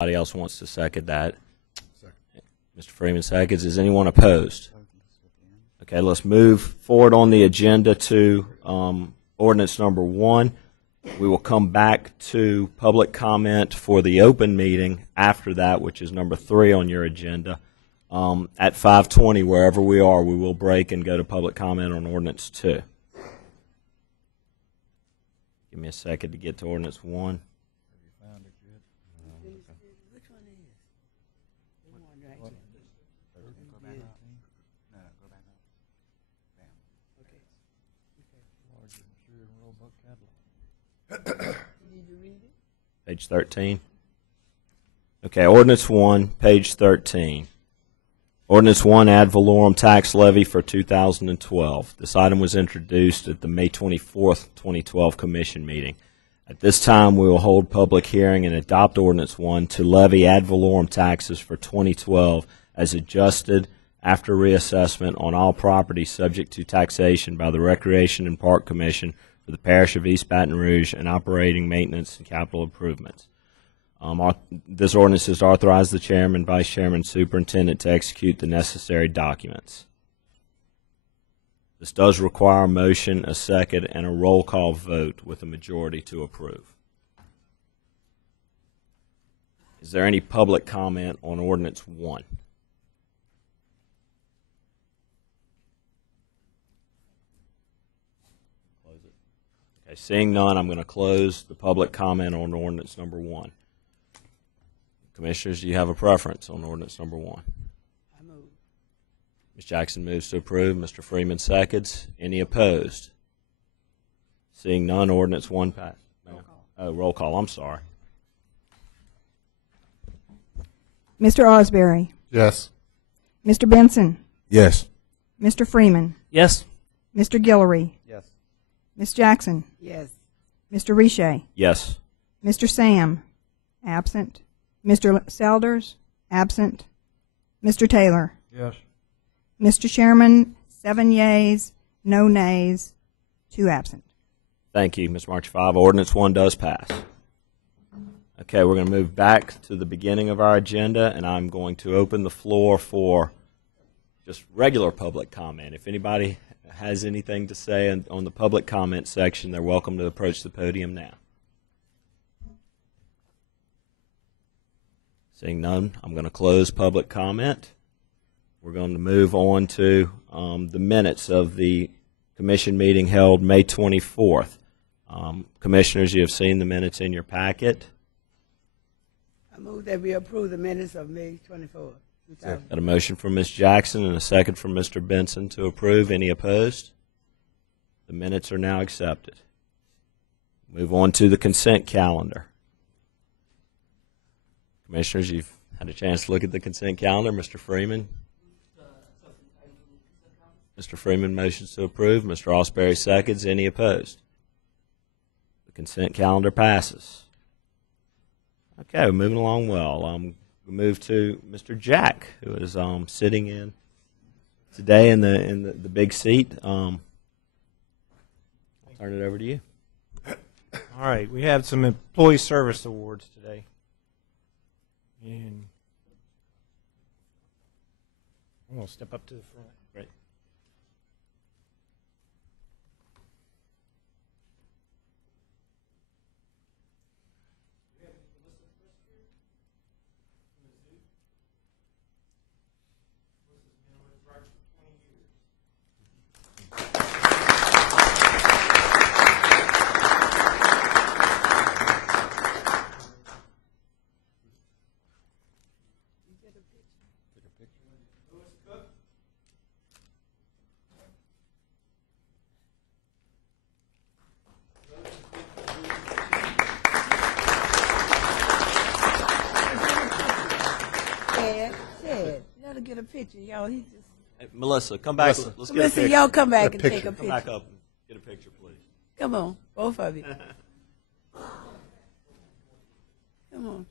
Anybody else wants to second that? Second. Mr. Freeman seconds. Is anyone opposed? Okay, let's move forward on the agenda to ordinance number 1. We will come back to public comment for the open meeting after that, which is number 3 on your agenda. At 5:20, wherever we are, we will break and go to public comment on ordinance 2. Give me a second to get to ordinance 1. Page 13. Okay, ordinance 1, page 13. Ordinance 1, ad valorem tax levy for 2012. This item was introduced at the May 24th, 2012 commission meeting. At this time, we will hold public hearing and adopt ordinance 1 to levy ad valorem taxes for 2012 as adjusted after reassessment on all property subject to taxation by the Recreation and Park Commission for the Parish of East Baton Rouge and operating maintenance and capital improvements. This ordinance has authorized the chairman, vice chairman, superintendent to execute the necessary documents. This does require a motion, a second, and a roll call vote with a majority to approve. Is there any public comment on ordinance 1? Okay, seeing none, I'm going to close the public comment on ordinance number 1. Commissioners, do you have a preference on ordinance number 1? I move. Ms. Jackson moves to approve. Mr. Freeman seconds. Any opposed? Seeing none, ordinance 1 passed. Roll call. Oh, roll call. I'm sorry. Mr. Osbury, Yes. Mr. Benson, Yes. Mr. Freeman, Yes. Mr. Guillory, Yes. Ms. Jackson, Yes. Mr. Riche, Yes. Mr. Sam, absent, Mr. Selders, absent, Mr. Taylor. Yes. Mr. Chairman, 7 yeas, no nays, 2 absent. Thank you, Ms. March 5. Ordinance 1 does pass. Okay, we're going to move back to the beginning of our agenda, and I'm going to open the floor for just regular public comment. If anybody has anything to say on the public comment section, they're welcome to approach the podium now. Seeing none, I'm going to close public comment. We're going to move on to the minutes of the commission meeting held May 24th. Commissioners, you have seen the minutes in your packet. I move that we approve the minutes of May 24th. Got a motion from Ms. Jackson and a second from Mr. Benson to approve. Any opposed? The minutes are now accepted. Move on to the consent calendar. Commissioners, you've had a chance to look at the consent calendar. Mr. Freeman? Mr. Freeman motions to approve. Mr. Osbury seconds. Any opposed? The consent calendar passes. Okay, we're moving along well. We move to Mr. Jack, who is sitting in today in the big seat. I'll turn it over to you. All right, we have some employee service awards today. And I'm going to step up to the front. Great. Ted, you gotta get a picture, y'all. He just Hey, Melissa, come back. Let's get a Listen, picture. y'all come back and picture. take a Come picture. back up and get a picture, please. Come on, both of you. Come on.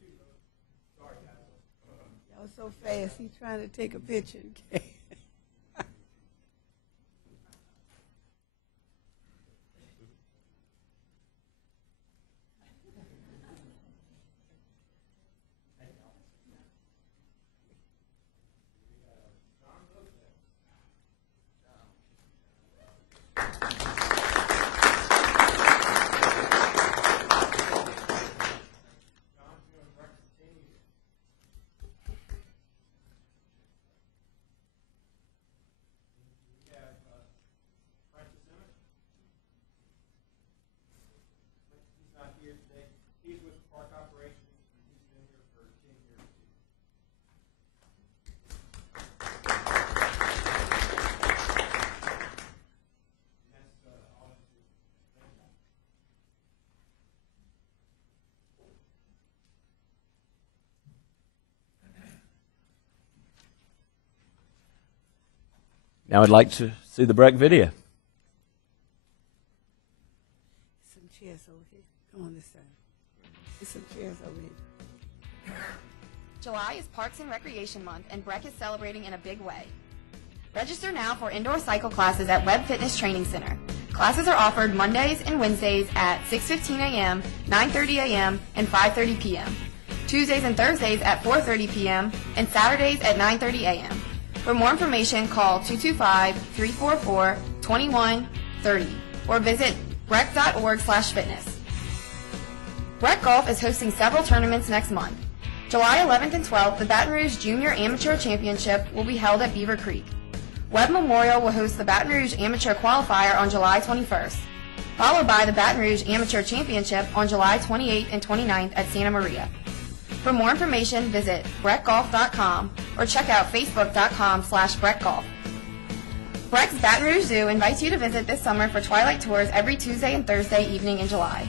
Y'all so fast. He's trying to take a picture. Now I'd like to see the Breck video. Some chairs over here. Come on this side. There's some chairs over here. July is Parks and Recreation Month, and Breck is celebrating in a big way. Register now for indoor cycle classes at Webb Fitness Training Center. Classes are offered Mondays and Wednesdays at 6:15 a.m., 9:30 a.m., and 5:30 p.m. Tuesdays and Thursdays at 4:30 p.m., and Saturdays at 9:30 a.m. For more information, call 225-344-2130 or visit breck.org/fitness. Breck Golf is hosting several tournaments next month. July 11th and 12th, the Baton Rouge Junior Amateur Championship will be held at Beaver Creek. Webb Memorial will host the Baton Rouge Amateur Qualifier on July 21st, followed by the Baton Rouge Amateur Championship on July 28th and 29th at Santa Maria. For more information, visit breckgolf.com or check out facebook.com/breckgolf. Breck's Baton Rouge Zoo invites you to visit this summer for twilight tours every Tuesday and Thursday evening in July.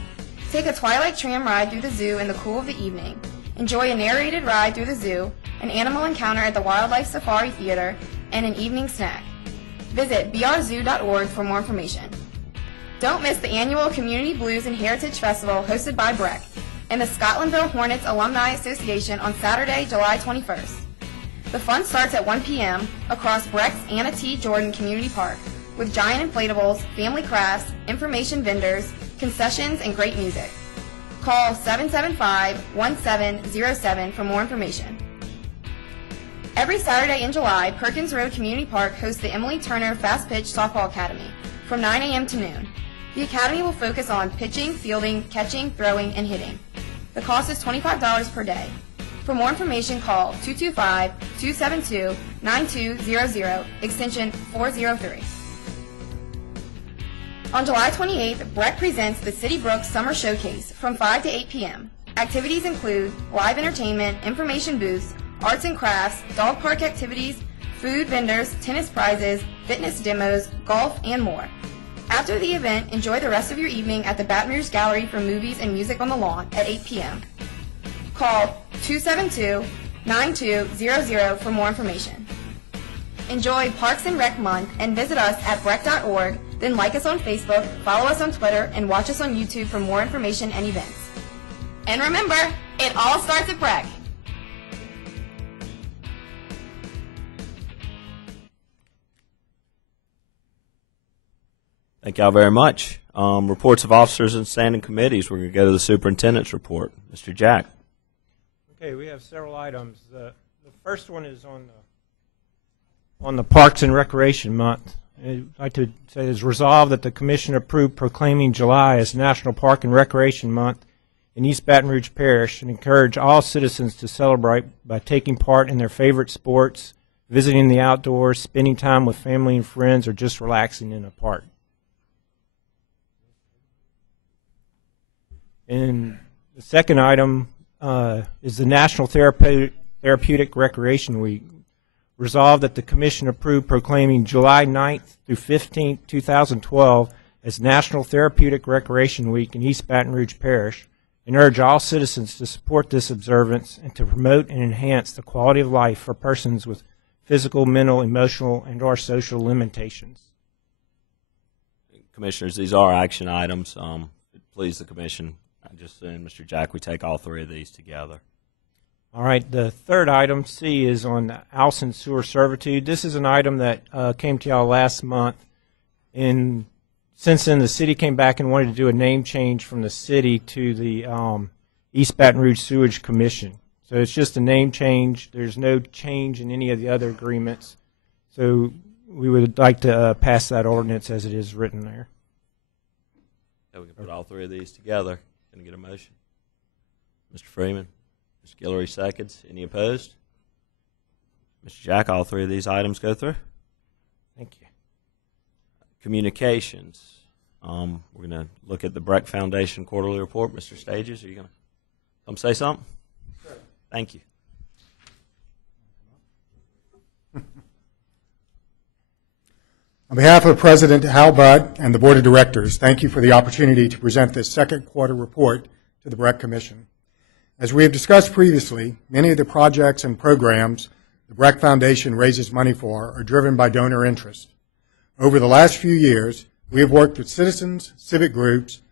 Take a twilight tram ride through the zoo in the cool of the evening. Enjoy a narrated ride through the zoo, an animal encounter at the Wildlife Safari Theater, and an evening snack. Visit brzoo.org for more information. Don't miss the annual Community Blues and Heritage Festival hosted by Breck and the Scotlandville Hornets Alumni Association on Saturday, July 21st. The fun starts at 1 p.m. across Breck's Anna T. Jordan Community Park with giant inflatables, family crafts, information vendors, concessions, and great music. Call 775-1707 for more information. Every Saturday in July, Perkins Road Community Park hosts the Emily Turner Fast Pitch Softball Academy from 9 a.m. to noon. The academy will focus on pitching, fielding, catching, throwing, and hitting. The cost is $25 per day. For more information, call 225-272-9200, extension 403. On July 28th, Breck presents the City Brooks Summer Showcase from 5 to 8 p.m. Activities include live entertainment, information booths, arts and crafts, dog park activities, food vendors, tennis prizes, fitness demos, golf, and more. After the event, enjoy the rest of your evening at the Baton Rouge Gallery for movies and music on the lawn at 8 p.m. Call 272-9200 for more information. Enjoy Parks and Rec Month and visit us at breck.org, then like us on Facebook, follow us on Twitter, and watch us on YouTube for more information and events. And remember, it all starts at Breck. Thank y'all very much. Reports of officers and standing committees. We're going to go to the superintendent's report. Mr. Jack. Okay, we have several items. The first one is on the Parks and Recreation Month. I'd like to say it is resolved that the Commission approved proclaiming July as National Park and Recreation Month in East Baton Rouge Parish and encourage all citizens to celebrate by taking part in their favorite sports, visiting the outdoors, spending time with family and friends, or just relaxing in a park. And the second item is the National Therapeutic Recreation Week. Resolved that the Commission approved proclaiming July 9th through 15th, 2012 as National Therapeutic Recreation Week in East Baton Rouge Parish and urge all citizens to support this observance and to promote and enhance the quality of life for persons with physical, mental, emotional, and or social limitations. Commissioners, these are action items. Please, the Commission, I just assume, Mr. Jack, we take all three of these together. All right, the third item, C, is on Alson Sewer Servitude. This is an item that came to y'all last month. And since then, the city came back and wanted to do a name change from the city to the East Baton Rouge Sewage Commission. So it's just a name change. There's no change in any of the other agreements. So we would like to pass that ordinance as it is written there. So we can put all three of these together. Can I get a motion? Mr. Freeman? Mr. Guillory seconds. Any opposed? Mr. Jack, all three of these items go through. Thank you. Communications. We're going to look at the Breck Foundation quarterly report. Mr. Stages, are you going to come say something? Sure. Thank you. On behalf of President Hal Budd and the Board of Directors, thank you for the opportunity to present this second quarter report to the Breck Commission. As we have discussed previously, many of the projects and programs the Breck Foundation raises money for are driven by donor interest. Over the last few years, we have worked with citizens, civic groups,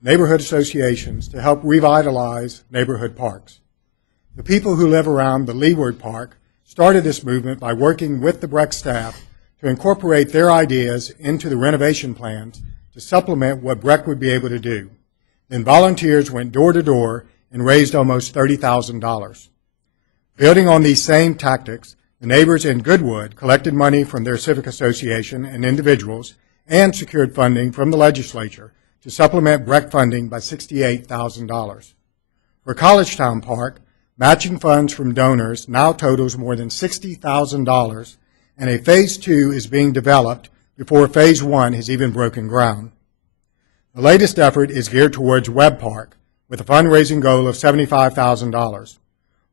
neighborhood associations to help revitalize neighborhood parks. The people who live around the Leeward Park started this movement by working with the BREC staff to incorporate their ideas into the renovation plans to supplement what BREC would be able to do. Then volunteers went door to door and raised almost $30,000. Building on these same tactics, the neighbors in Goodwood collected money from their civic association and individuals and secured funding from the legislature to supplement BREC funding by $68,000. For Collegetown Park, matching funds from donors now totals more than $60,000, and a Phase 2 is being developed before Phase 1 has even broken ground. The latest effort is geared towards Webb Park, with a fundraising goal of $75,000.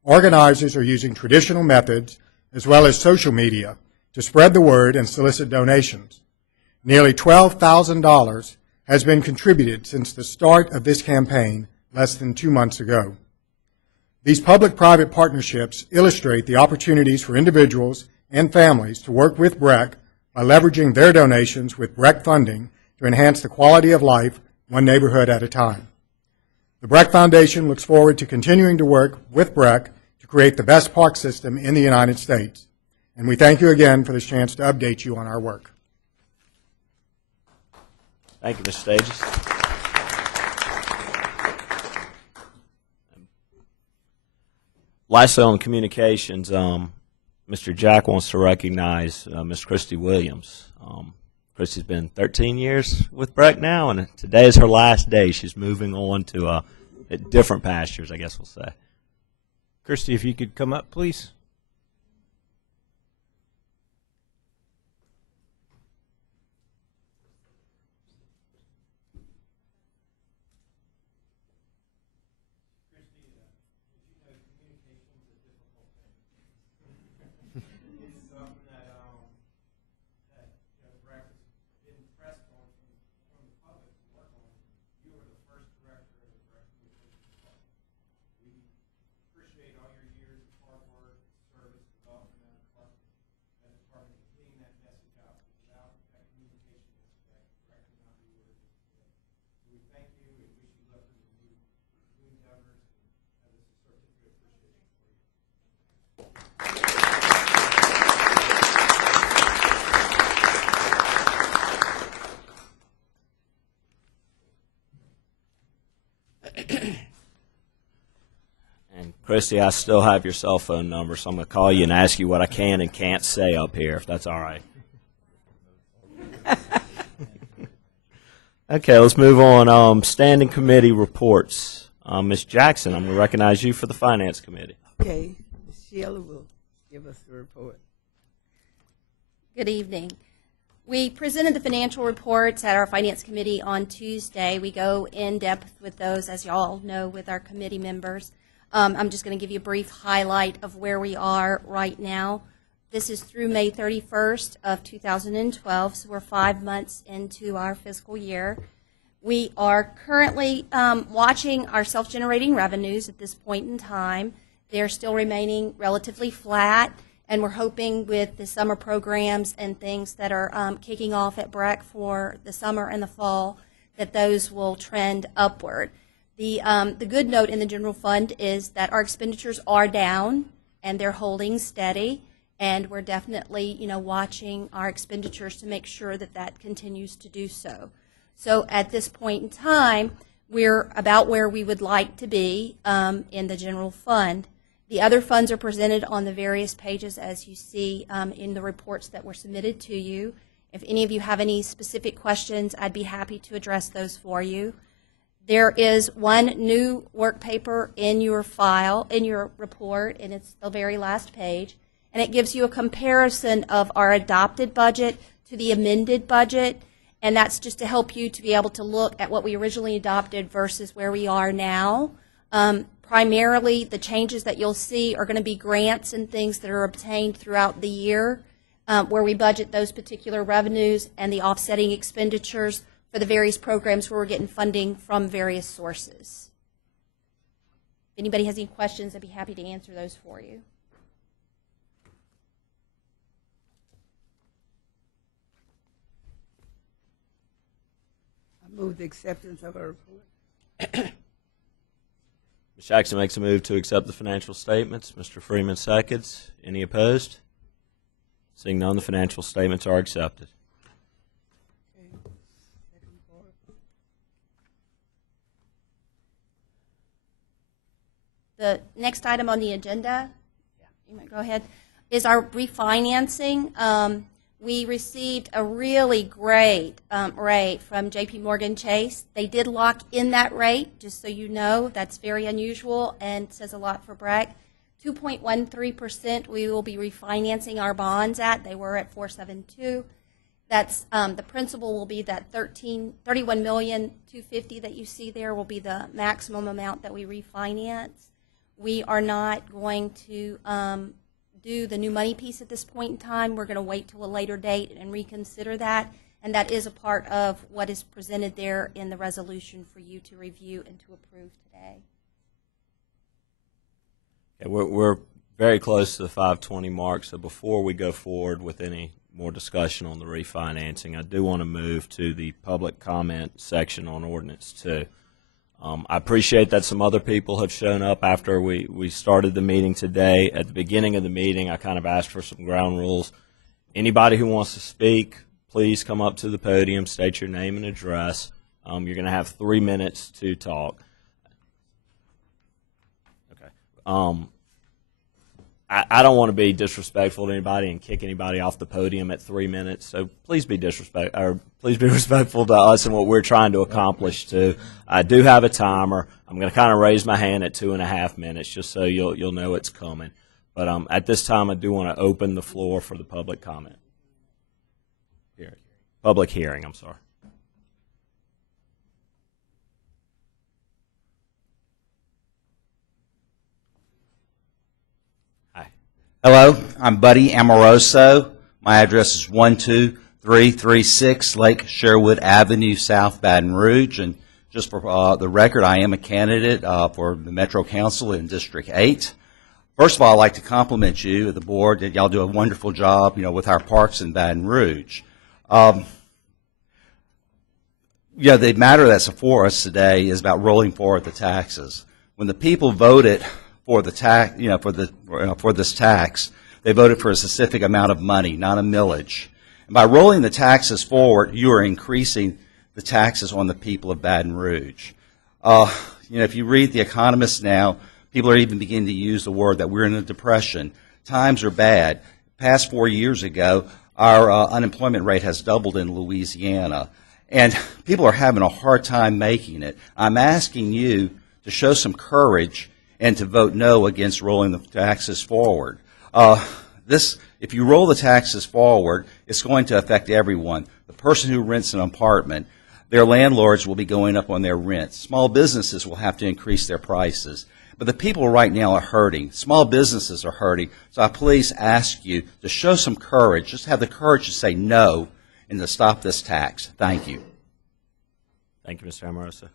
Organizers are using traditional methods as well as social media to spread the word and solicit donations. Nearly $12,000 has been contributed since the start of this campaign less than 2 months ago. These public-private partnerships illustrate the opportunities for individuals and families to work with BREC by leveraging their donations with BREC funding to enhance the quality of life one neighborhood at a time. The BREC Foundation looks forward to continuing to work with BREC to create the best park system in the United States. And we thank you again for this chance to update you on our work. Thank you, Mr. Stages. Lastly, on communications, Mr. Jack wants to recognize Miss Christy Williams. Christy's been 13 years with BREC now, and today is her last day. She's moving on to different pastures, I guess we'll say. Christy, if you could come up, please. And Christy, I still have your cell phone number, so I'm going to call you and ask you what I can and can't say up here, if that's all right. Okay, let's move on. Standing committee reports. Ms. Jackson, I'm going to recognize you for the Finance Committee. Okay, Ms. Sheila will give us the report. Good evening. We presented the financial reports at our Finance Committee on Tuesday. We go in depth with those, as you all know, with our committee members. I'm just going to give you a brief highlight of where we are right now. This is through May 31st of 2012, so we're 5 months into our fiscal year. We are currently watching our self-generating revenues at this point in time. They're still remaining relatively flat, and we're hoping with the summer programs and things that are kicking off at BREC for the summer and the fall that those will trend upward. The good note in the general fund is that our expenditures are down and they're holding steady, and we're definitely watching our expenditures to make sure that that continues to do so. So at this point in time, we're about where we would like to be in the general fund. The other funds are presented on the various pages as you see in the reports that were submitted to you. If any of you have any specific questions, I'd be happy to address those for you. There is one new work paper in your file, in your report, and it's the very last page, and it gives you a comparison of our adopted budget to the amended budget, and that's just to help you to be able to look at what we originally adopted versus where we are now. Primarily, the changes that you'll see are going to be grants and things that are obtained throughout the year, where we budget those particular revenues and the offsetting expenditures for the various programs where we're getting funding from various sources. If anybody has any questions, I'd be happy to answer those for you. Move the acceptance of a report. Ms. Jackson makes a move to accept the financial statements. Mr. Freeman seconds. Any opposed? Seeing none, the financial statements are accepted. Okay. Second part. The next item on the agenda, you might go ahead, is our refinancing. We received a really great rate from J.P. Morgan Chase. They did lock in that rate, just so you know. That's very unusual and says a lot for Breck. 2.13% we will be refinancing our bonds at. They were at 4.72. That's the principal will be that $31,250,000 that you see there will be the maximum amount that we refinance. We are not going to do the new money piece at this point in time. We're going to wait till a later date and reconsider that, and that is a part of what is presented there in the resolution for you to review and to approve today. Yeah, we're very close to the 520 mark, so before we go forward with any more discussion on the refinancing, I do want to move to the public comment section on Ordinance 2. I appreciate that some other people have shown up after we started the meeting today. At the beginning of the meeting, I kind of asked for some ground rules. Anybody who wants to speak, please come up to the podium, state your name and address. You're going to have 3 minutes to talk. Okay. I don't want to be disrespectful to anybody and kick anybody off the podium at 3 minutes. So please be respectful to us and what we're trying to accomplish too. I do have a timer. I'm going to kind of raise my hand at 2.5 minutes just so you'll know it's coming. But at this time, I do want to open the floor for the public comment. Public hearing. I'm sorry. Hello, I'm Buddy Amoroso. My address is 12336 Lake Sherwood Avenue, South Baton Rouge. And just for the record, I am a candidate for the Metro Council in District 8. First of all, I'd like to compliment you, the board, that y'all do a wonderful job, with our parks in Baton Rouge. The matter that's before us today is about rolling forward the taxes. When the people voted for the tax, for this tax, they voted for a specific amount of money, not a millage. And by rolling the taxes forward, you are increasing the taxes on the people of Baton Rouge. If you read The Economist now, people are even beginning to use the word that we're in a depression. Times are bad. Past 4 years ago, our unemployment rate has doubled in Louisiana, and people are having a hard time making it. I'm asking you to show some courage and to vote no against rolling the taxes forward. If you roll the taxes forward, it's going to affect everyone. The person who rents an apartment, their landlords will be going up on their rent. Small businesses will have to increase their prices. But the people right now are hurting. Small businesses are hurting. So I please ask you to show some courage. Just have the courage to say no and to stop this tax. Thank you. Thank you, Mr. Amoroso.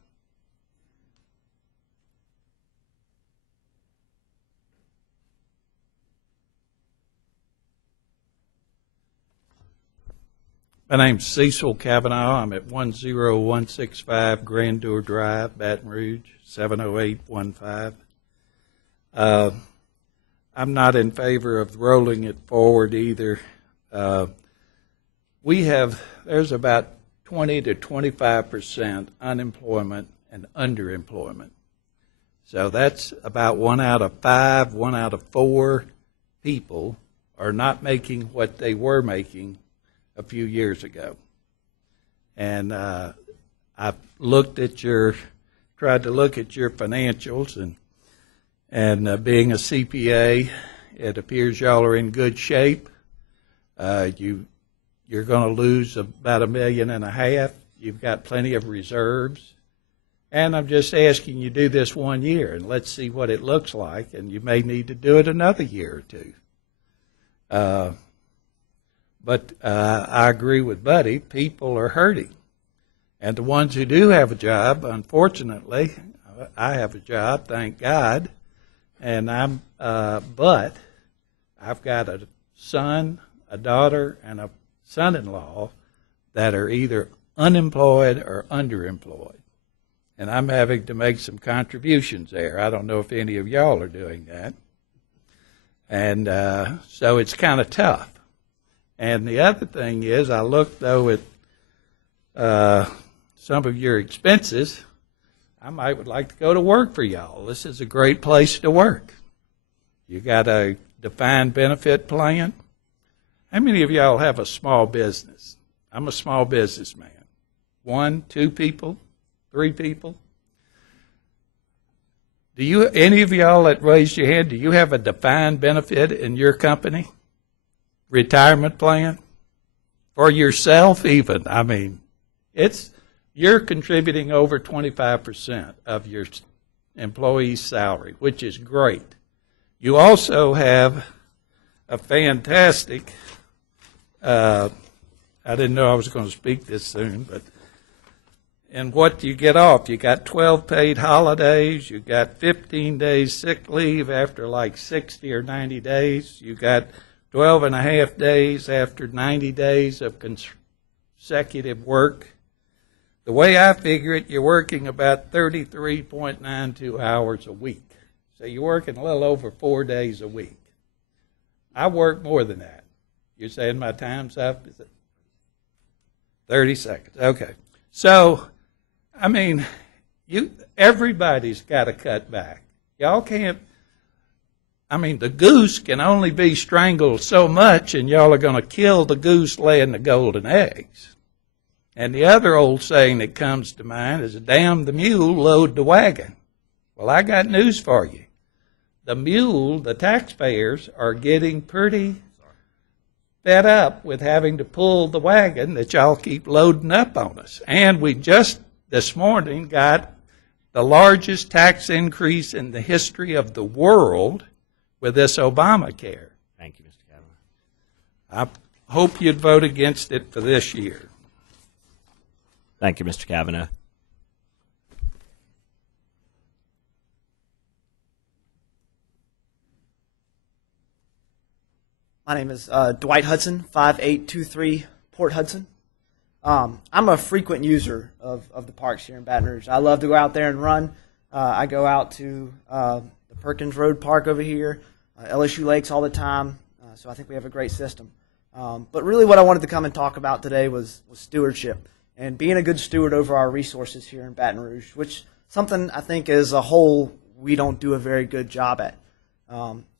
My name's Cecil Cavanaugh. I'm at 10165 Grandeur Drive, Baton Rouge, 70815. I'm not in favor of rolling it forward either. There's about 20 to 25% unemployment and underemployment. So that's about 1 out of 5, 1 out of 4 people are not making what they were making a few years ago. And I've tried to look at your financials, and being a CPA, it appears y'all are in good shape. You're going to lose about $1.5 million. You've got plenty of reserves. And I'm just asking you to do this 1 year, and let's see what it looks like, and you may need to do it another year or two. But I agree with Buddy. People are hurting. And the ones who do have a job, unfortunately, I have a job, thank God, and but I've got a son, a daughter, and a son-in-law that are either unemployed or underemployed. And I'm having to make some contributions there. I don't know if any of y'all are doing that. And so it's kind of tough. And the other thing is, I looked, though, at some of your expenses. I would like to go to work for y'all. This is a great place to work. You got a defined benefit plan. How many of y'all have a small business? I'm a small businessman. 1, 2 people, 3 people. Do you, any of y'all that raised your hand, do you have a defined benefit in your company? Retirement plan? For yourself even. I mean, you're contributing over 25% of your employee's salary, which is great. You also have a fantastic, I didn't know I was going to speak this soon, but and what do you get off? You got 12 paid holidays. You got 15 days sick leave after like 60 or 90 days. You got 12 and a half days after 90 days of consecutive work. The way I figure it, you're working about 33.92 hours a week. So you're working a little over 4 days a week. I work more than that. You're saying my time's up? Is it 30 seconds? Okay. So, I mean, everybody's got to cut back. Y'all can't, I mean, the goose can only be strangled so much, and y'all are going to kill the goose laying the golden eggs. And the other old saying that comes to mind is, damn the mule, load the wagon. Well, I got news for you. The mule, the taxpayers, are getting pretty fed up with having to pull the wagon that y'all keep loading up on us. And we just this morning got the largest tax increase in the history of the world with this Obamacare. Thank you, Mr. Kavanaugh. I hope you'd vote against it for this year. Thank you, Mr. Kavanaugh. My name is Dwight Hudson, 5823 Port Hudson. I'm a frequent user of the parks here in Baton Rouge. I love to go out there and run. I go out to the Perkins Road Park over here, LSU Lakes all the time, so I think we have a great system. But really what I wanted to come and talk about today was stewardship and being a good steward over our resources here in Baton Rouge, which something I think as a whole we don't do a very good job at.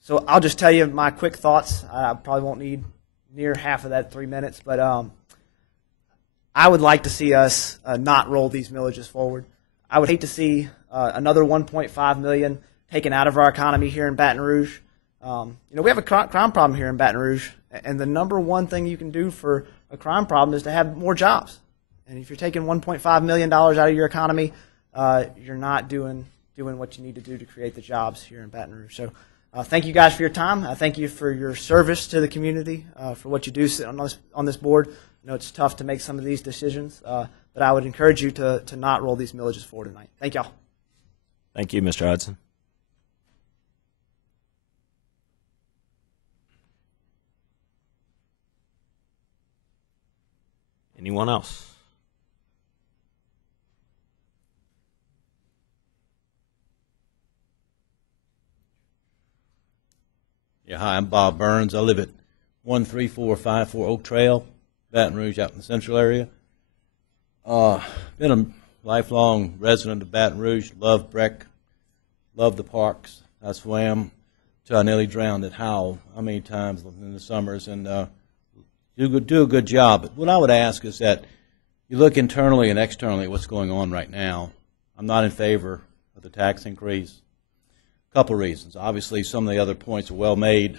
So I'll just tell you my quick thoughts. I probably won't need near half of that 3 minutes, but I would like to see us not roll these millages forward. I would hate to see another $1.5 million taken out of our economy here in Baton Rouge. We have a crime problem here in Baton Rouge, and the number one thing you can do for a crime problem is to have more jobs. And if you're taking $1.5 million out of your economy, you're not doing what you need to do to create the jobs here in Baton Rouge. So thank you guys for your time. I thank you for your service to the community, for what you do on this board. I know it's tough to make some of these decisions, but I would encourage you to not roll these millages forward tonight. Thank y'all. Thank you, Mr. Hudson. Anyone else? Yeah, hi, I'm Bob Burns. I live at 13454 Oak Trail, Baton Rouge, out in the central area. Been a lifelong resident of Baton Rouge, love Breck, love the parks. I swam till I nearly drowned at Howell how many times in the summers, and do a good job. But what I would ask is that you look internally and externally at what's going on right now. I'm not in favor of the tax increase. A couple of reasons. Obviously, some of the other points are well made.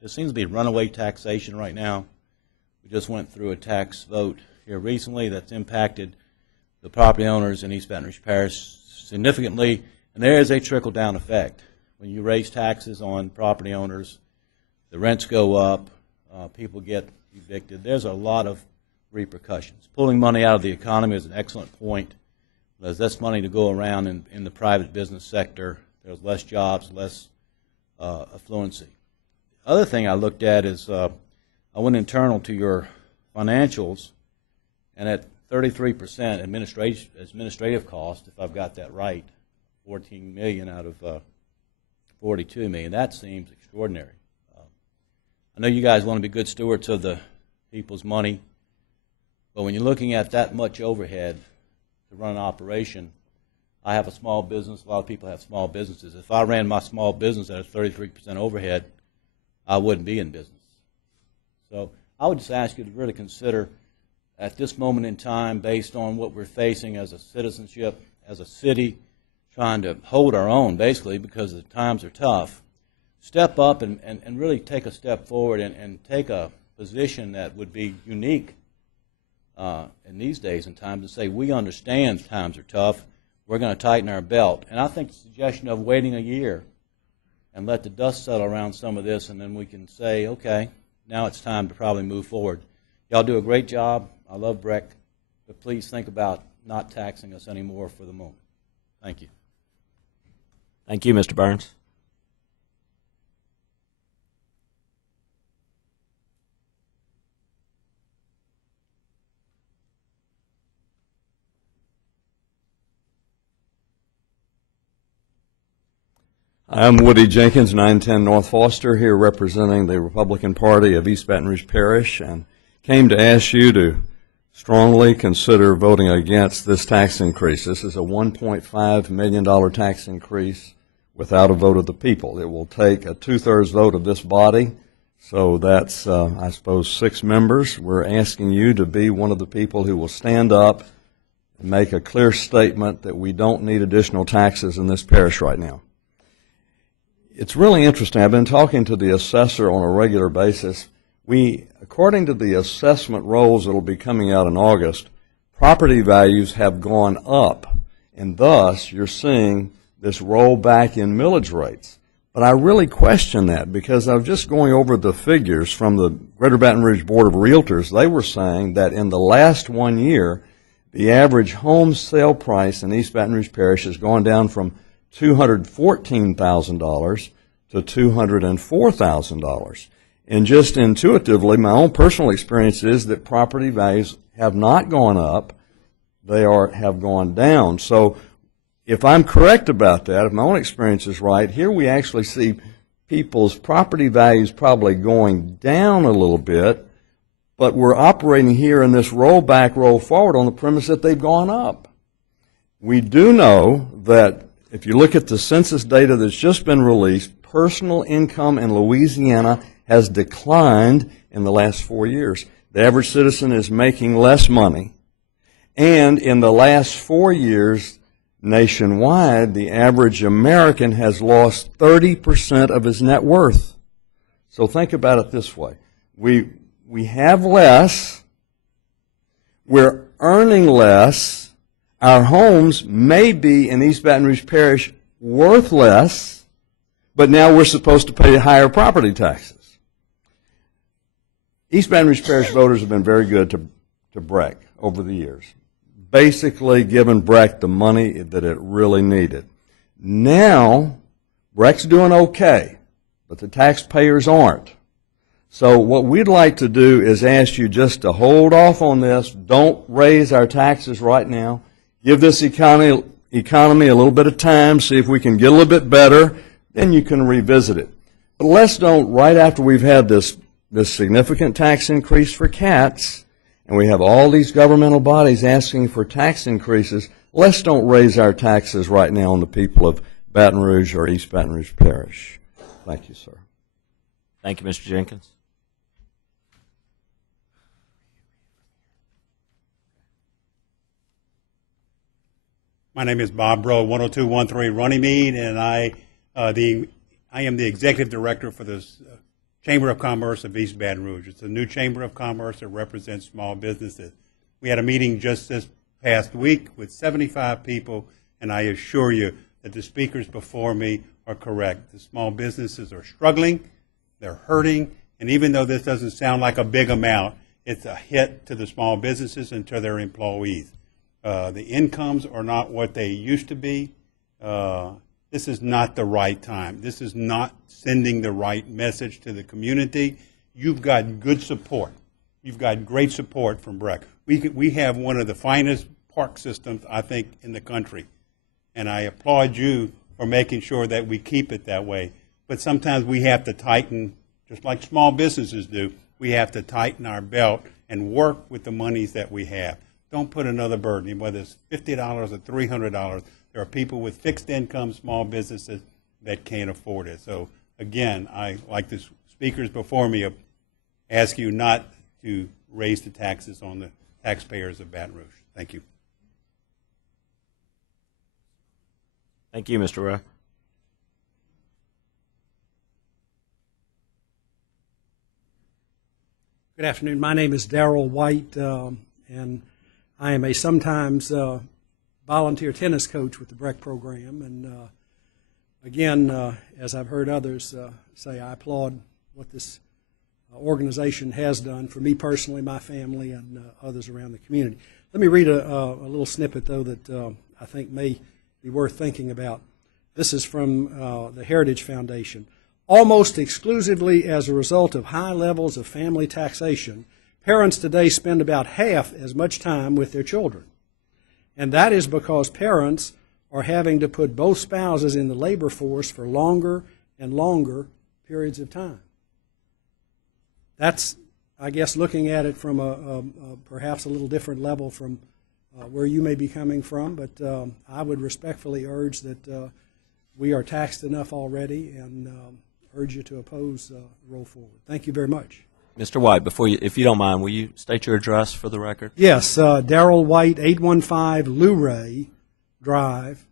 There seems to be runaway taxation right now. We just went through a tax vote here recently that's impacted the property owners in East Baton Rouge Parish significantly, and there is a trickle-down effect. When you raise taxes on property owners, the rents go up, people get evicted. There's a lot of repercussions. Pulling money out of the economy is an excellent point. There's less money to go around in the private business sector. There's less jobs, less affluency. The other thing I looked at is I went internal to your financials, and at 33% administrative cost, if I've got that right, 14 million out of 42 million. That seems extraordinary. I know you guys want to be good stewards of the people's money, but when you're looking at that much overhead to run an operation, I have a small business. A lot of people have small businesses. If I ran my small business at a 33% overhead, I wouldn't be in business. So I would just ask you to really consider at this moment in time, based on what we're facing as a citizenship, as a city, trying to hold our own, basically, because the times are tough, step up and really take a step forward and take a position that would be unique in these days and times and say, we understand times are tough, we're going to tighten our belt. And I think the suggestion of waiting a year and let the dust settle around some of this, and then we can say, okay, now it's time to probably move forward. Y'all do a great job. I love BREC, but please think about not taxing us anymore for the moment. Thank you. Thank you, Mr. Burns. I'm Woody Jenkins, 910 North Foster, here representing the Republican Party of East Baton Rouge Parish, and came to ask you to strongly consider voting against this tax increase. This is a $1.5 million tax increase without a vote of the people. It will take a 2/3 vote of this body, so that's, I suppose, 6 members. We're asking you to be one of the people who will stand up and make a clear statement that we don't need additional taxes in this parish right now. It's really interesting. I've been talking to the assessor on a regular basis. According to the assessment rolls that will be coming out in August, property values have gone up, and thus you're seeing this rollback in millage rates. But I really question that, because I was just going over the figures from the Greater Baton Rouge Board of Realtors. They were saying that in the last 1 year, the average home sale price in East Baton Rouge Parish has gone down from $214,000 to $204,000. And just intuitively, my own personal experience is that property values have not gone up, they have gone down. So if I'm correct about that, if my own experience is right, here we actually see people's property values probably going down a little bit, but we're operating here in this roll back, roll forward on the premise that they've gone up. We do know that if you look at the census data that's just been released, personal income in Louisiana has declined in the last 4 years. The average citizen is making less money. And in the last 4 years, nationwide, the average American has lost 30% of his net worth. So think about it this way. We have less, we're earning less. Our homes may be in East Baton Rouge Parish worth less, but now we're supposed to pay higher property taxes. East Baton Rouge Parish voters have been very good to BREC over the years, basically giving BREC the money that it really needed. Now, BREC's doing okay, but the taxpayers aren't. So what we'd like to do is ask you just to hold off on this. Don't raise our taxes right now. Give this economy a little bit of time, see if we can get a little bit better, then you can revisit it. But let's don't, right after we've had this significant tax increase for cats, and we have all these governmental bodies asking for tax increases, let's don't raise our taxes right now on the people of Baton Rouge or East Baton Rouge Parish. Thank you, sir. Thank you, Mr. Jenkins. My name is Bob Bro, 10213 Runnymede, and I am the executive director for the Chamber of Commerce of East Baton Rouge. It's a new Chamber of Commerce that represents small businesses. We had a meeting just this past week with 75 people, and I assure you that the speakers before me are correct. The small businesses are struggling, they're hurting, and even though this doesn't sound like a big amount, it's a hit to the small businesses and to their employees. The incomes are not what they used to be. This is not the right time. This is not sending the right message to the community. You've got good support. you've got great support from BREC. We have one of the finest park systems, I think, in the country. And I applaud you for making sure that we keep it that way. But sometimes we have to tighten, just like small businesses do, we have to tighten our belt and work with the monies that we have. Don't put another burden, whether it's $50 or $300. There are people with fixed income, small businesses that can't afford it. So again, I, like the speakers before me, ask you not to raise the taxes on the taxpayers of Baton Rouge. Thank you. Thank you, Mr. Rowe. Good afternoon. My name is Darrell White, and I am a sometimes volunteer tennis coach with the BREC program. And again, as I've heard others say, I applaud what this organization has done for me personally, my family, and others around the community. Let me read a little snippet, though, that I think may be worth thinking about. This is from the Heritage Foundation. Almost exclusively as a result of high levels of family taxation, parents today spend about half as much time with their children. And that is because parents are having to put both spouses in the labor force for longer and longer periods of time. That's, I guess, looking at it from a perhaps a little different level from where you may be coming from, but I would respectfully urge that we are taxed enough already, and urge you to oppose roll forward. Thank you very much. Mr. White, before you, if you don't mind, will you state your address for the record? Yes, Darrell White, 815 Luray Drive,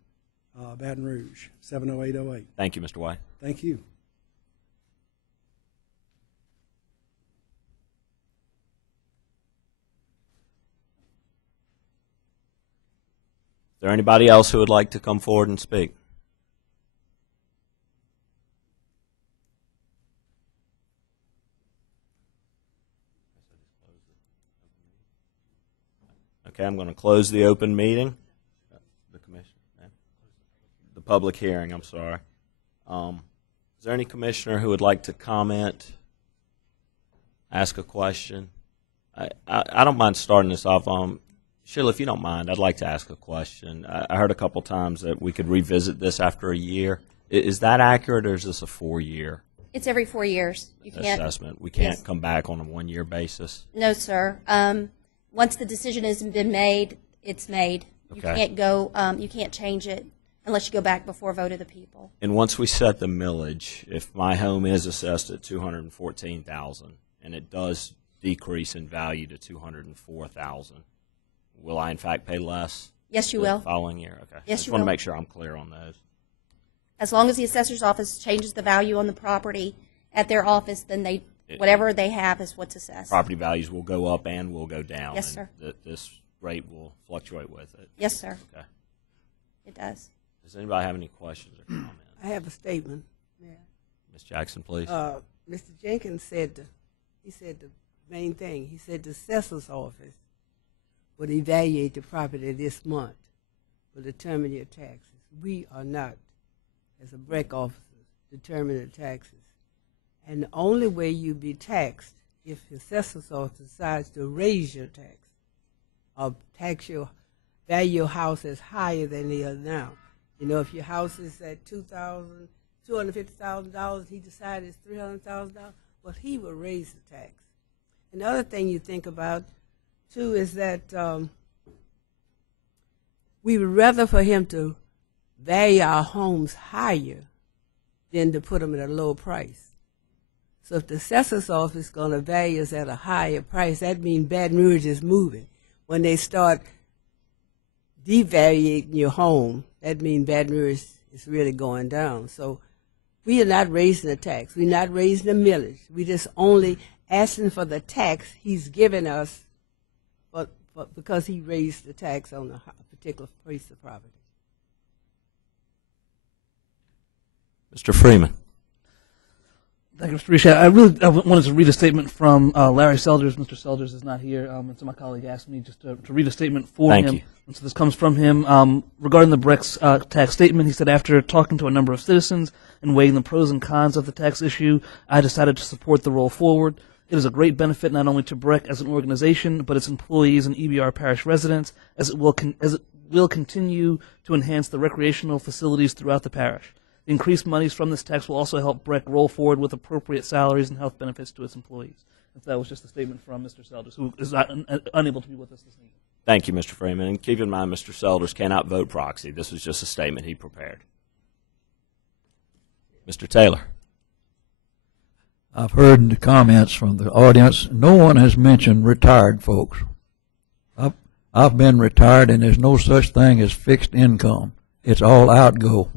Baton Rouge, 70808. Thank you, Mr. White. Thank you. Is there anybody else who would like to come forward and speak? Okay, I'm going to close the open meeting. The commission, the public hearing, I'm sorry. Is there any commissioner who would like to comment, ask a question? I don't mind starting this off. Sheila, if you don't mind, I'd like to ask a question. I heard a couple times that we could revisit this after a year. Is that accurate, or is this a 4-year It's every 4 years. You can't, assessment? We can't yes. come back on a 1-year basis? No, sir. Once the decision has been made, it's made. You Okay. can't go. You can't change it unless you go back before a vote of the people. And once we set the millage, if my home is assessed at $214,000 and it does decrease in value to $204,000, will I in fact pay less? Yes, you the will. Following year, okay. Yes, I just you want to will. make sure I'm clear on those. As long as the assessor's office changes the value on the property at their office, then whatever they have is what's assessed. Property values will go up and will go down. Yes, and sir. This rate will fluctuate with it. Yes, sir. Okay. It does. Does anybody have any questions or comments? I have a statement. Ms. Jackson, please. Mr. Jenkins said he said the main thing. He said the assessor's office would evaluate the property this month, will determine your taxes. We are not, as a BREC officer, determine the taxes. And the only way you be taxed if the assessor's office decides to raise your tax or tax your value your house is higher than they are now. You know, if your house is at $250,000, he decided it's $300,000, well, he will raise the tax. And the other thing you think about, too, is that we would rather for him to value our homes higher than to put them at a low price. So if the assessor's office is going to value us at a higher price, that means Baton Rouge is moving. When they start devaluing your home, that means Baton Rouge is really going down. So we are not raising the tax. We're not raising the millage. We're just only asking for the tax he's given us because he raised the tax on a particular piece of property. Mr. Freeman. Thank you, Mr. Risha. I wanted to read a statement from Larry Selders. Mr. Selders is not here, and so my colleague asked me just to read a statement for him. Thank you. And so this comes from him. Regarding the BREC's tax statement, he said, after talking to a number of citizens and weighing the pros and cons of the tax issue, I decided to support the roll forward. It is a great benefit not only to BREC as an organization, but its employees and EBR Parish residents, as it will continue to enhance the recreational facilities throughout the parish. The increased monies from this tax will also help BREC roll forward with appropriate salaries and health benefits to its employees. And that was just a statement from Mr. Selders, who is unable to be with us this evening. Thank you, Mr. Freeman. And keep in mind, Mr. Selders cannot vote proxy. This was just a statement he prepared. Mr. Taylor. I've heard the comments from the audience. No one has mentioned retired folks. I've been retired, and there's no such thing as fixed income. It's all outgo.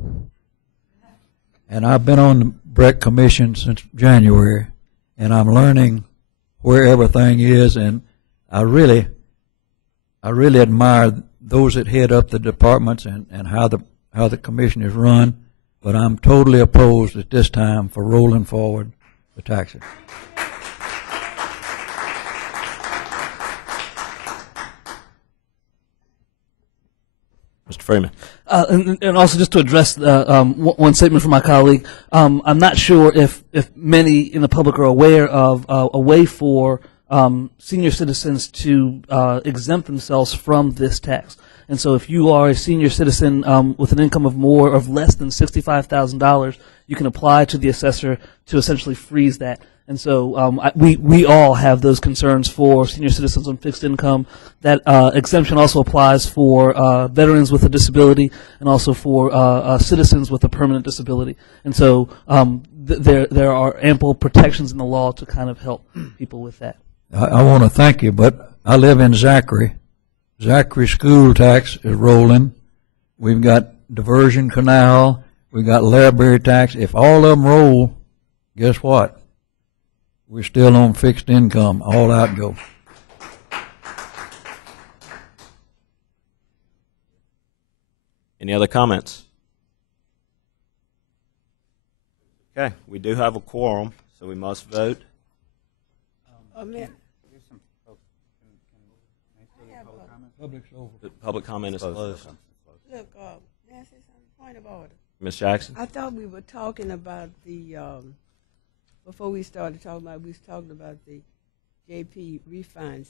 And I've been on the BREC Commission since January, and I'm learning where everything is, and I really admire those that head up the departments and how the commission is run, but I'm totally opposed at this time for rolling forward the taxes. Mr. Freeman. And also just to address one statement from my colleague, I'm not sure if many in the public are aware of a way for senior citizens to exempt themselves from this tax. And so if you are a senior citizen with an income of more or less than $65,000, you can apply to the assessor to essentially freeze that. And so we all have those concerns for senior citizens on fixed income. That exemption also applies for veterans with a disability and also for citizens with a permanent disability. And so there are ample protections in the law to kind of help people with that. I want to thank you, but I live in Zachary. Zachary school tax is rolling. We've got diversion canal. We've got library tax. If all of them roll, guess what? We're still on fixed income, all outgo. Any other comments? Okay, we do have a quorum, so we must vote. Public comment is closed. Look, Nancy, point of order. Ms. Jackson? I thought we were talking about the, before we started talking about, we was talking about the JP refinance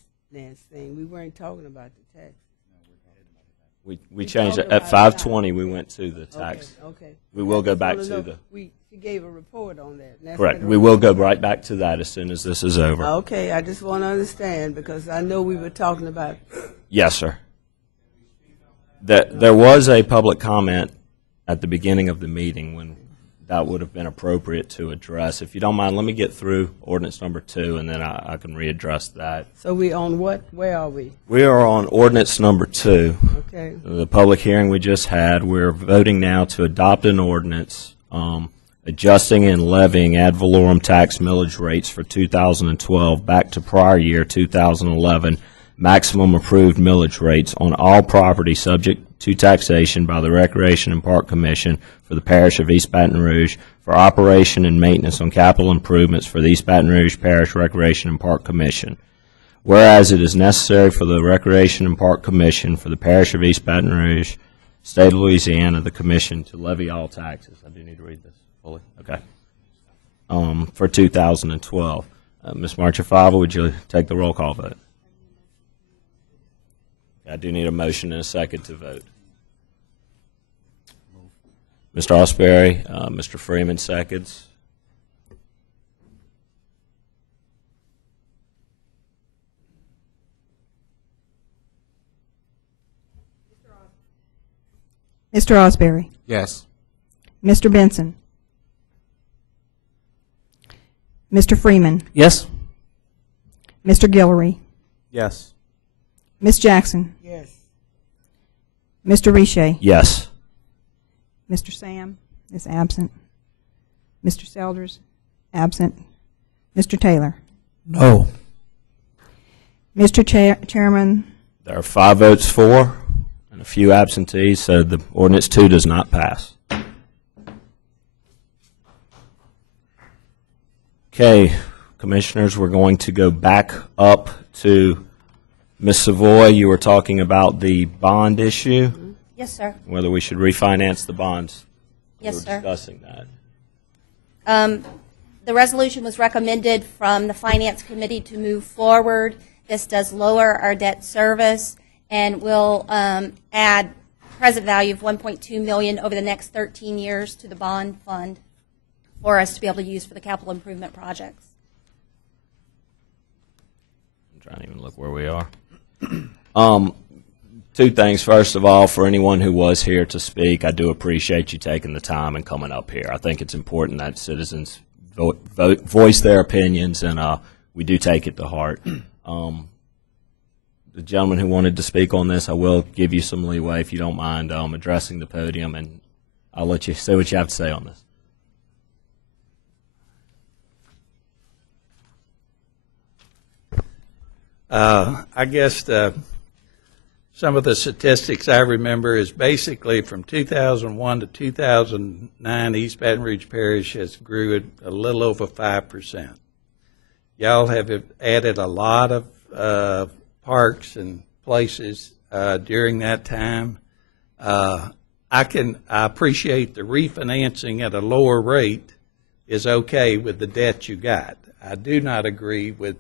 thing. We weren't talking about the tax. We changed it. At 5:20, we went to the tax. Okay. We will go back to the. She gave a report on that. Correct. We will go right back to that as soon as this is over. Okay, I just want to understand because I know we were talking about. Yes, sir. There was a public comment at the beginning of the meeting when that would have been appropriate to address. If you don't mind, let me get through ordinance number 2, and then I can readdress that. So we on what? Where are we? We are on ordinance number 2. Okay. The public hearing we just had. We're voting now to adopt an ordinance adjusting and levying ad valorem tax millage rates for 2012 back to prior year 2011 maximum approved millage rates on all property subject to taxation by the Recreation and Park Commission for the Parish of East Baton Rouge for operation and maintenance on capital improvements for the East Baton Rouge Parish Recreation and Park Commission. Whereas it is necessary for the Recreation and Park Commission for the Parish of East Baton Rouge, State of Louisiana, the Commission to levy all taxes. I do need to read this fully. Okay. For 2012. Ms. Marchafava, would you take the roll call vote? I do need a motion and a second to vote. Mr. Osbury, Mr. Freeman seconds. Mr. Osbury. Yes. Mr. Benson. Mr. Freeman. Yes. Mr. Guillory. Yes. Ms. Jackson. Yes. Mr. Riche. Yes. Mr. Sam is absent. Mr. Selders, absent. Mr. Taylor. No. Mr. Chairman. There are 5 votes for and a few absentees, so the ordinance 2 does not pass. Okay, commissioners, we're going to go back up to Ms. Savoy. You were talking about the bond issue. Yes, sir. Whether we should refinance the bonds. Yes, we were sir. discussing that. The resolution was recommended from the Finance Committee to move forward. This does lower our debt service and will add present value of $1.2 million over the next 13 years to the bond fund for us to be able to use for the capital improvement projects. I'm trying to even look where we are. Two things. First of all, for anyone who was here to speak, I do appreciate you taking the time and coming up here. I think it's important that citizens voice their opinions, and we do take it to heart. The gentleman who wanted to speak on this, I will give you some leeway if you don't mind addressing the podium, and I'll let you say what you have to say on this. I guess some of the statistics I remember is basically from 2001 to 2009, East Baton Rouge Parish has grew at a little over 5%. Y'all have added a lot of parks and places during that time. I appreciate the refinancing at a lower rate is okay with the debt you got. I do not agree with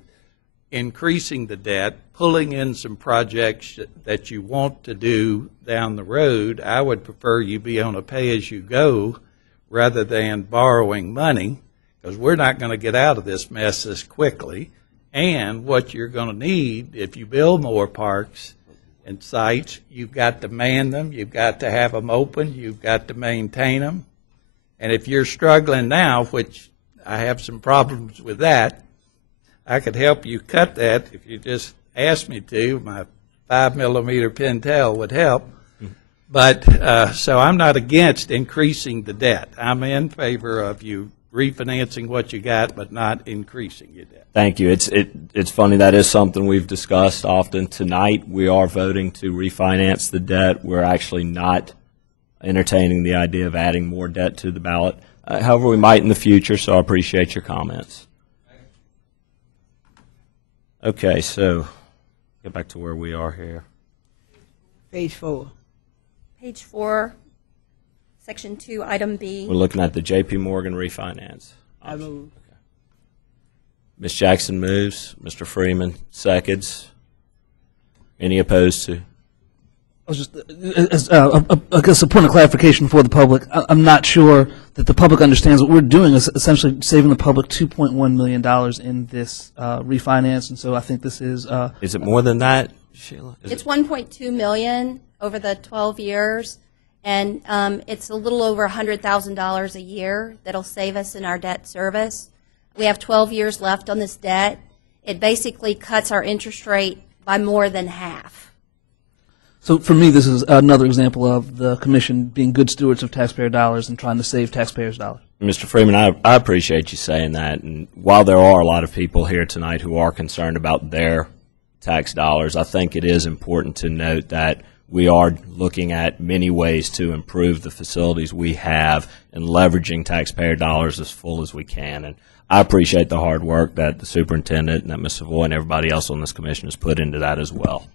increasing the debt, pulling in some projects that you want to do down the road. I would prefer you be on a pay-as-you-go rather than borrowing money, because we're not going to get out of this mess this quickly. And what you're going to need, if you build more parks and sites, you've got to man them, you've got to have them open, you've got to maintain them. And if you're struggling now, which I have some problems with that, I could help you cut that if you just asked me to. My 5mm Pentel would help. But so I'm not against increasing the debt. I'm in favor of you refinancing what you got, but not increasing your debt. Thank you. It's funny, that is something we've discussed often. Tonight we are voting to refinance the debt. We're actually not entertaining the idea of adding more debt to the ballot. However, we might in the future, so I appreciate your comments. Okay, so get back to where we are here. Page 4. Page 4, Section 2, Item B. We're looking at the J.P. Morgan refinance. I move. Ms. Jackson moves. Mr. Freeman seconds. Any opposed to? I was just, I guess a point of clarification for the public. I'm not sure that the public understands what we're doing is essentially saving the public $2.1 million in this refinance, and so I think this is. Is it more than that, Sheila? It's $1.2 million over the 12 years, and it's a little over $100,000 a year that'll save us in our debt service. We have 12 years left on this debt. It basically cuts our interest rate by more than half. So for me, this is another example of the commission being good stewards of taxpayer dollars and trying to save taxpayers' dollars. Mr. Freeman, I appreciate you saying that. And while there are a lot of people here tonight who are concerned about their tax dollars, I think it is important to note that we are looking at many ways to improve the facilities we have and leveraging taxpayer dollars as full as we can. And I appreciate the hard work that the superintendent and that Ms. Savoy and everybody else on this commission has put into that as well.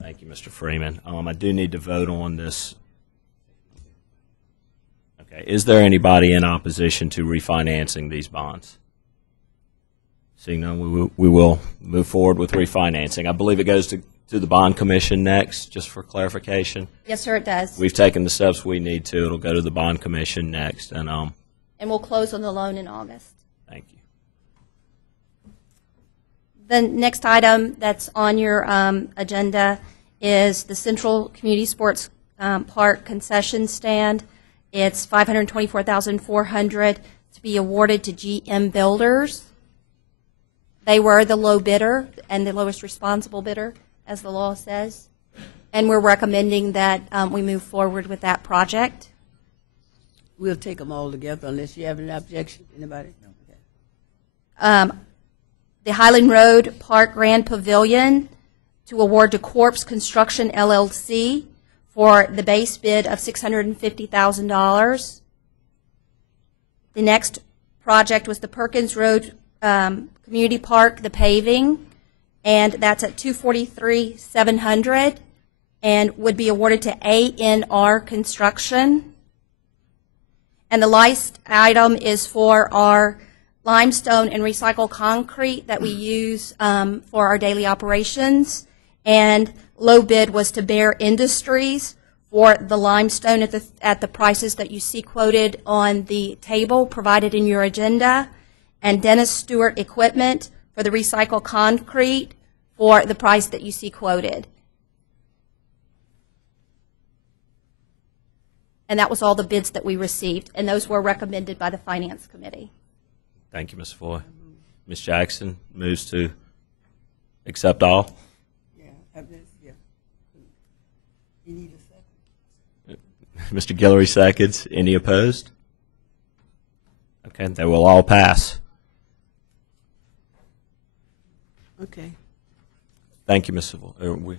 Thank you, Mr. Freeman. I do need to vote on this. Okay. Is there anybody in opposition to refinancing these bonds? Seeing none, we will move forward with refinancing. I believe it goes to the Bond Commission next, just for clarification. Yes, sir, it does. We've taken the steps we need to. It'll go to the Bond Commission next. And we'll close on the loan in August. Thank you. The next item that's on your agenda is the Central Community Sports Park concession stand. It's $524,400 to be awarded to GM Builders. They were the low bidder and the lowest responsible bidder, as the law says. And we're recommending that we move forward with that project. We'll take them all together unless you have an objection. Anybody? No. Okay. The Highland Road Park Grand Pavilion to award to Corpse Construction LLC for the base bid of $650,000. The next project was the Perkins Road Community Park, the paving, and that's at $243,700 and would be awarded to ANR Construction. And the last item is for our limestone and recycled concrete that we use for our daily operations. And low bid was to Bear Industries for the limestone at the prices that you see quoted on the table provided in your agenda, and Dennis Stewart Equipment for the recycled concrete for the price that you see quoted. And that was all the bids that we received, and those were recommended by the Finance Committee. Thank you, Ms. Foy. Ms. Jackson moves to accept all. Yeah. You need a second. Mr. Guillory seconds. Any opposed? Okay, they will all pass. Okay. Thank you, Ms. Foy.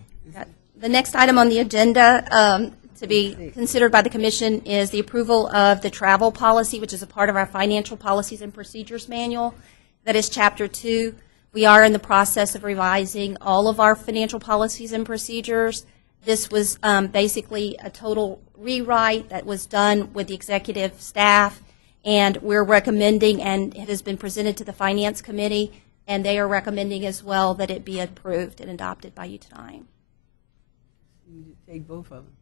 The next item on the agenda to be considered by the Commission is the approval of the travel policy, which is a part of our Financial Policies and Procedures Manual. That is Chapter 2. We are in the process of revising all of our financial policies and procedures. This was basically a total rewrite that was done with the executive staff, and we're recommending, and it has been presented to the Finance Committee, and they are recommending as well that it be approved and adopted by you tonight. You take both of them.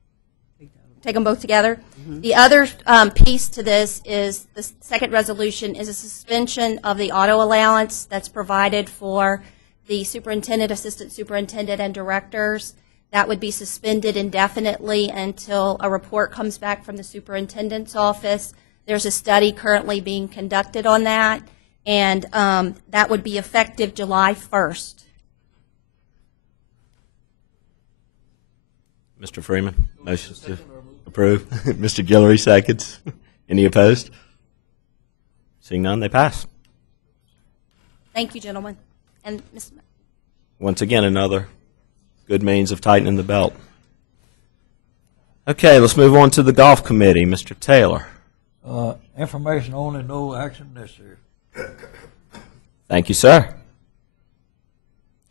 Take them both together. Mm-hmm. The other piece to this is the second resolution is a suspension of the auto allowance that's provided for the superintendent, assistant superintendent, and directors. That would be suspended indefinitely until a report comes back from the superintendent's office. There's a study currently being conducted on that, and that would be effective July 1st. Mr. Freeman, motions to approve. Mr. Guillory seconds. Any opposed? Seeing none, they pass. Thank you, gentlemen. And Ms. Once again, another good means of tightening the belt. Okay, let's move on to the Golf Committee. Mr. Taylor. Information only, no action necessary. Thank you, sir.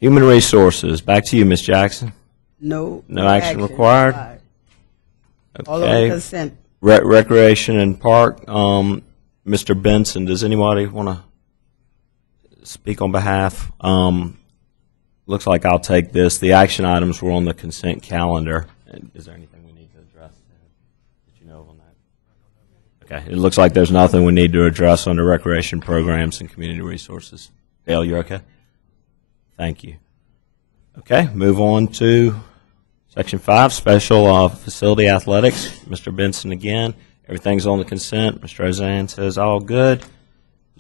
Human Resources, back to you, Ms. Jackson. No action required. Okay. All on consent. Recreation and Park. Mr. Benson, does anybody want to speak on behalf? Looks like I'll take this. The action items were on the consent calendar. Is there anything we need to address that you know on that? Okay. It looks like there's nothing we need to address under recreation programs and community resources. Dale, you're okay? Thank you. Okay, move on to Section 5, Special Facility Athletics. Mr. Benson again. Everything's on the consent. Mr. Roseanne says all good.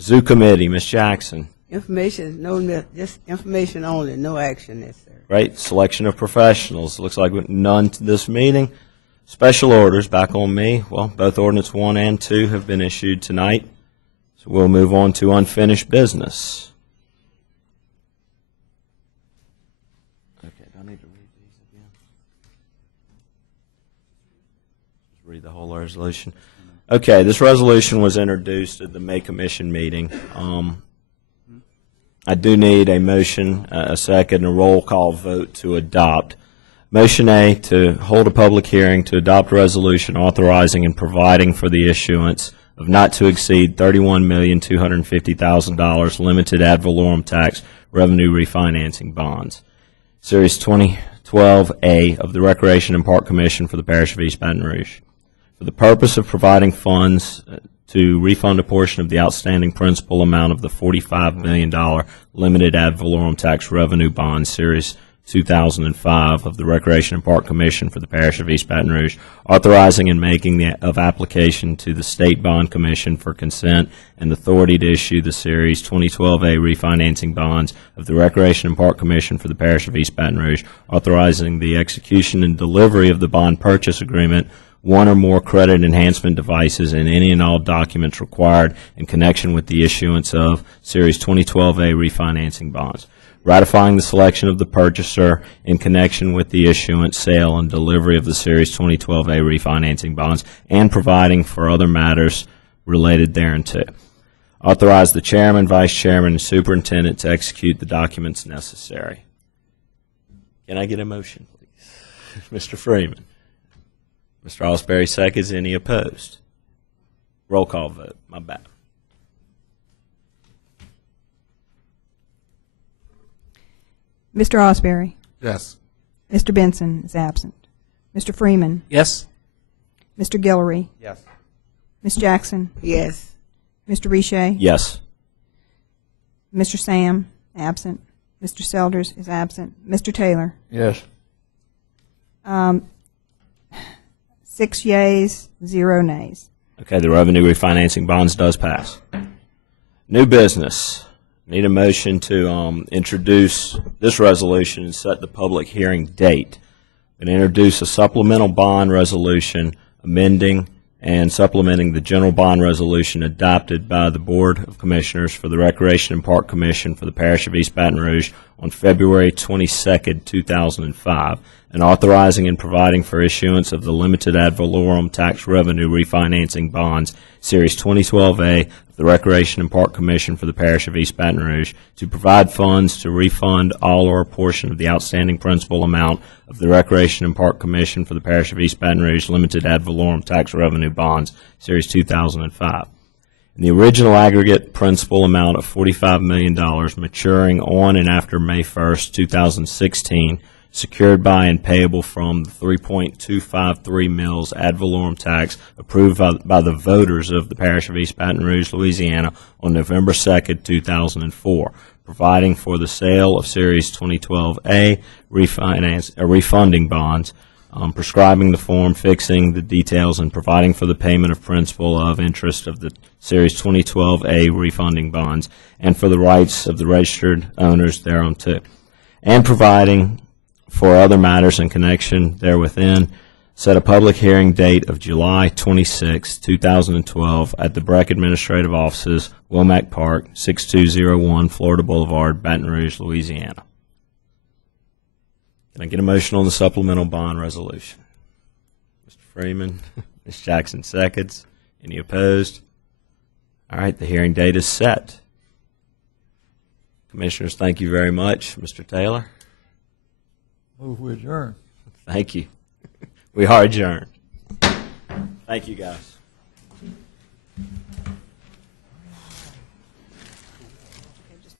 Zoo Committee, Ms. Jackson. Information, just information only, no action necessary. Right, selection of professionals. Looks like none to this meeting. Special orders, back on me. Well, both Ordinance 1 and 2 have been issued tonight. So we'll move on to unfinished business. Read the whole resolution. Okay, this resolution was introduced at the May Commission meeting. I do need a motion, a second, a roll call vote to adopt. Motion A, to hold a public hearing to adopt a resolution authorizing and providing for the issuance of not to exceed $31,250,000 limited ad valorem tax revenue refinancing bonds. Series 2012A of the Recreation and Park Commission for the Parish of East Baton Rouge, for the purpose of providing funds to refund a portion of the outstanding principal amount of the $45 million limited ad valorem tax revenue bond, Series 2005 of the Recreation and Park Commission for the Parish of East Baton Rouge, authorizing and making of application to the State Bond Commission for consent and authority to issue the Series 2012A refinancing bonds of the Recreation and Park Commission for the Parish of East Baton Rouge, authorizing the execution and delivery of the bond purchase agreement, one or more credit enhancement devices, and any and all documents required in connection with the issuance of Series 2012A refinancing bonds, ratifying the selection of the purchaser in connection with the issuance, sale, and delivery of the Series 2012A refinancing bonds, and providing for other matters related thereunto. Authorize the chairman, vice chairman, and superintendent to execute the documents necessary. Can I get a motion, please? Mr. Freeman. Mr. Osbury seconds. Any opposed? Roll call vote. My bad. Mr. Osbury? Yes. Mr. Benson is absent. Mr. Freeman? Yes. Mr. Guillory? Yes. Ms. Jackson? Yes. Mr. Richet? Yes. Mr. Sam? Absent. Mr. Selders is absent. Mr. Taylor? Yes. 6 yeas, 0 nays. Okay, the revenue refinancing bonds does pass. New business. Need a motion to introduce this resolution and set the public hearing date. And introduce a supplemental bond resolution amending and supplementing the general bond resolution adopted by the Board of Commissioners for the Recreation and Park Commission for the Parish of East Baton Rouge on February 22nd, 2005, and authorizing and providing for issuance of the limited ad valorem tax revenue refinancing bonds, Series 2012A of the Recreation and Park Commission for the Parish of East Baton Rouge, to provide funds to refund all or a portion of the outstanding principal amount of the Recreation and Park Commission for the Parish of East Baton Rouge limited ad valorem tax revenue bonds, Series 2005. And the original aggregate principal amount of $45 million maturing on and after May 1st, 2016, secured by and payable from the 3.253 mils ad valorem tax approved by the voters of the Parish of East Baton Rouge, Louisiana on November 2nd, 2004, providing for the sale of Series 2012A refunding bonds, prescribing the form, fixing the details, and providing for the payment of principal of interest of the Series 2012A refunding bonds, and for the rights of the registered owners thereunto, and providing for other matters in connection therewithin, set a public hearing date of July 26, 2012 at the Breck Administrative Offices, Womack Park, 6201 Florida Boulevard, Baton Rouge, Louisiana. Can I get a motion on the supplemental bond resolution? Mr. Freeman, Ms. Jackson seconds. Any opposed? All right, the hearing date is set. Commissioners, thank you very much. Mr. Taylor? Move we adjourn. Thank you. We are adjourned. Thank you, guys.